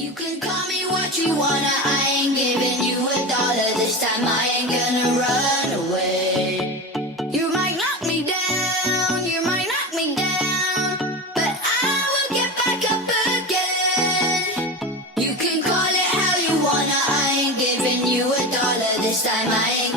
You can call me what you wanna, I ain't giving you a dollar. This time I ain't gonna run away. You might knock me down, you might knock me down, but I will get back up again. You can call it how you wanna, I ain't giving you a dollar. This time I ain't